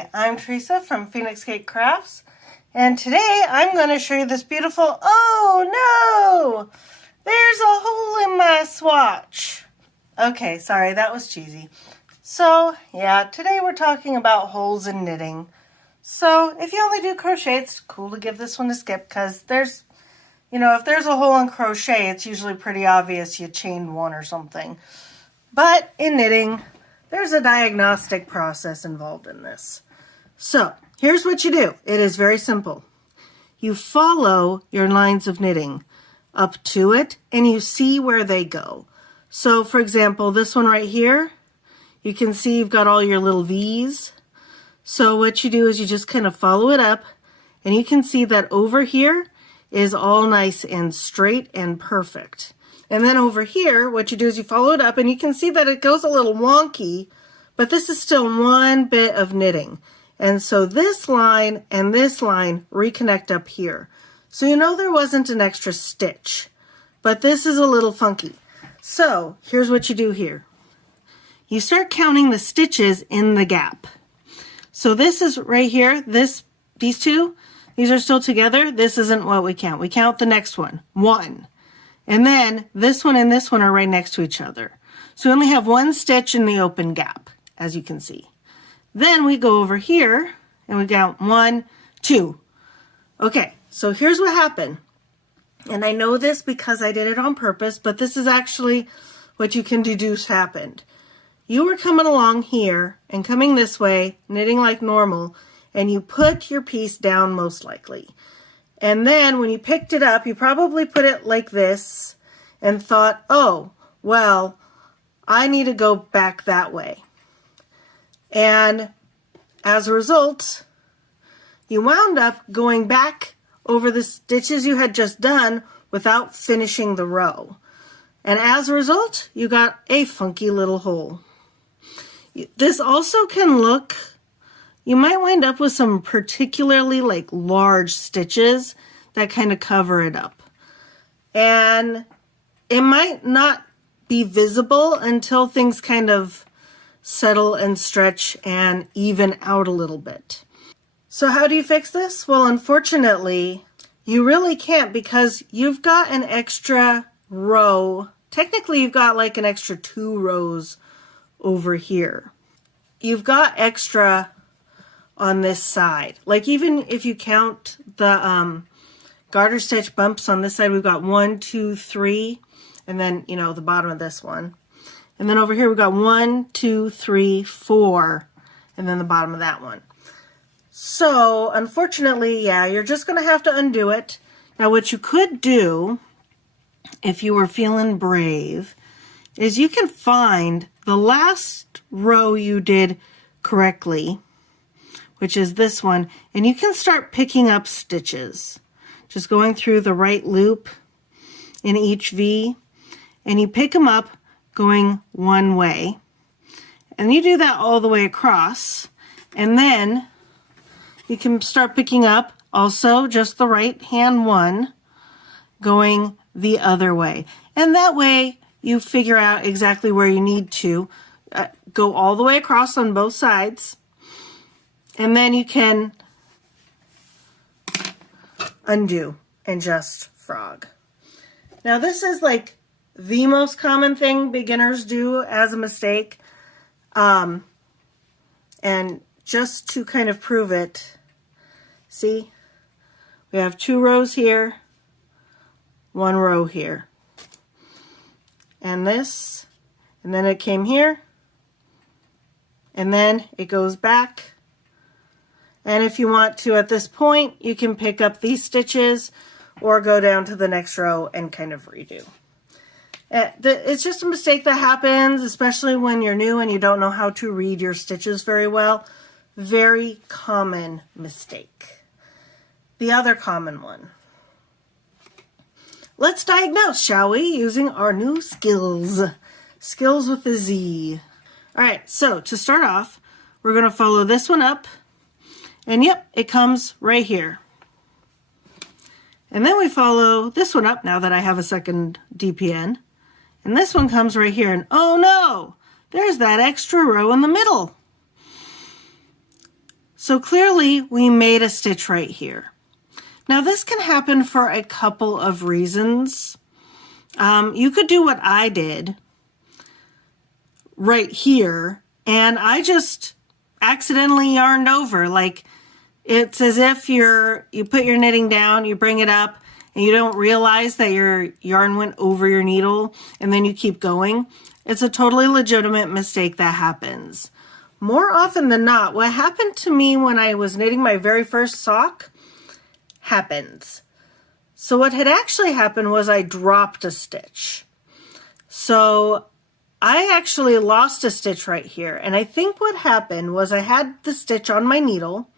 Hi, I'm Teresa from Phoenix Cake Crafts, and today I'm going to show you this beautiful, oh no, there's a hole in my swatch. Okay, sorry, that was cheesy. So, yeah, today we're talking about holes in knitting. So, if you only do crochet, it's cool to give this one a skip because there's, if there's a hole in crochet, it's usually pretty obvious you chained one or something. But in knitting, there's a diagnostic process involved in this. So, here's what you do. It is very simple. You follow your lines of knitting up to it, and you see where they go. So, for example, this one right here, you can see you've got all your little V's. So what you do is you just kind of follow it up, and you can see that over here is all nice and straight and perfect. And then over here, what you do is you follow it up, and you can see that it goes a little wonky, but this is still one bit of knitting. And so this line and this line reconnect up here. So you know there wasn't an extra stitch, but this is a little funky. So here's what you do here. You start counting the stitches in the gap. So this is right here, these two, these are still together. This isn't what we count. We count the next one, 1. And then this one and this one are right next to each other. So we only have one stitch in the open gap, as you can see. Then we go over here and we count 1, 2. Okay, so here's what happened. And I know this because I did it on purpose, but this is actually what you can deduce happened. You were coming along here and coming this way, knitting like normal, and you put your piece down most likely. And then when you picked it up, you probably put it like this and thought, oh, well, I need to go back that way. And as a result, you wound up going back over the stitches you had just done without finishing the row. And as a result, you got a funky little hole. This also can look, you might wind up with some particularly large stitches that kind of cover it up. And it might not be visible until things kind of settle and stretch and even out a little bit. So how do you fix this? Well, unfortunately, you really can't because you've got an extra row. Technically, you've got an extra 2 rows over here. You've got extra on this side. Even if you count the garter stitch bumps on this side, we've got 1, 2, 3, and then, the bottom of this one. And then over here, we've got 1, 2, 3, 4, and then the bottom of that one. So, unfortunately, yeah, you're just going to have to undo it. Now, what you could do, if you were feeling brave, is you can find the last row you did correctly, which is this one, and you can start picking up stitches. Just going through the right loop in each V, and you pick them up going one way. And you do that all the way across, and then you can start picking up also just the right hand one going the other way. And that way you figure out exactly where you need to go all the way across on both sides. And then you can undo and just frog. Now this is the most common thing beginners do as a mistake. And just to kind of prove it, see, we have 2 rows here, 1 row here. And this, and then it came here, and then it goes back. And if you want to at this point, you can pick up these stitches or go down to the next row and kind of redo. It's just a mistake that happens, especially when you're new and you don't know how to read your stitches very well. Very common mistake. The other common one. Let's diagnose, shall we, using our new skills. Skills with a Z. All right, so to start off, we're going to follow this one up. And yep, it comes right here. And then we follow this one up now that I have a second DPN. And this one comes right here. And oh no, there's that extra row in the middle. So clearly we made a stitch right here. Now this can happen for a couple of reasons. You could do what I did right here, and I just accidentally yarned over. Like, it's as if you put your knitting down, you bring it up, and you don't realize that your yarn went over your needle, and then you keep going. It's a totally legitimate mistake that happens. More often than not, what happened to me when I was knitting my very first sock happens. So what had actually happened was I dropped a stitch. So I actually lost a stitch right here. And I think what happened was I had the stitch on my needle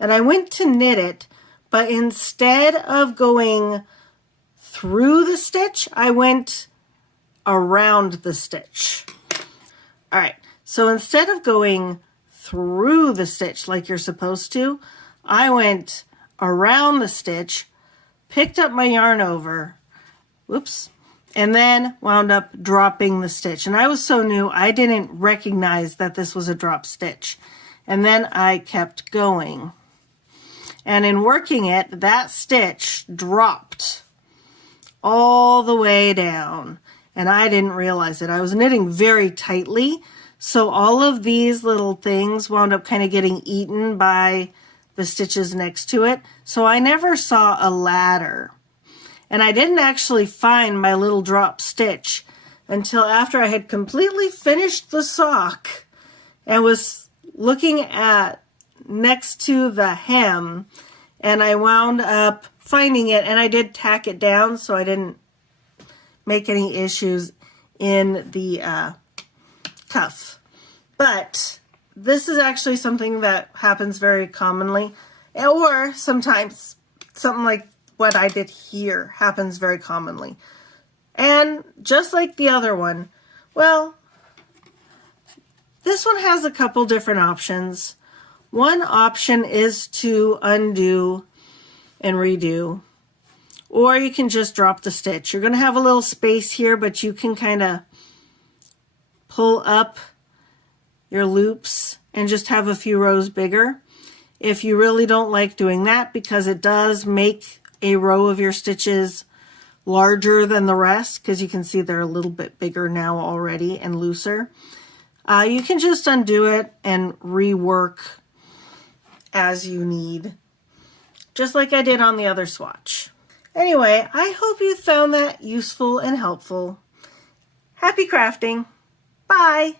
and I went to knit it, but instead of going through the stitch, I went around the stitch. All right, so instead of going through the stitch like you're supposed to, I went around the stitch, picked up my yarn over, whoops, and then wound up dropping the stitch. And I was so new, I didn't recognize that this was a drop stitch. And then I kept going. And in working it, that stitch dropped all the way down. And I didn't realize it. I was knitting very tightly, so all of these little things wound up kind of getting eaten by the stitches next to it. So I never saw a ladder. And I didn't actually find my little drop stitch until after I had completely finished the sock and was looking at next to the hem, and I wound up finding it, and I did tack it down so I didn't make any issues in the cuff. But this is actually something that happens very commonly, or sometimes something like what I did here happens very commonly. And just like the other one, well, this one has a couple different options. One option is to undo and redo, or you can just drop the stitch. You're going to have a little space here, but you can kind of pull up your loops and just have a few rows bigger. If you really don't like doing that, because it does make a row of your stitches larger than the rest, because you can see they're a little bit bigger now already and looser, you can just undo it and rework as you need, just like I did on the other swatch. Anyway, I hope you found that useful and helpful. Happy crafting! Bye!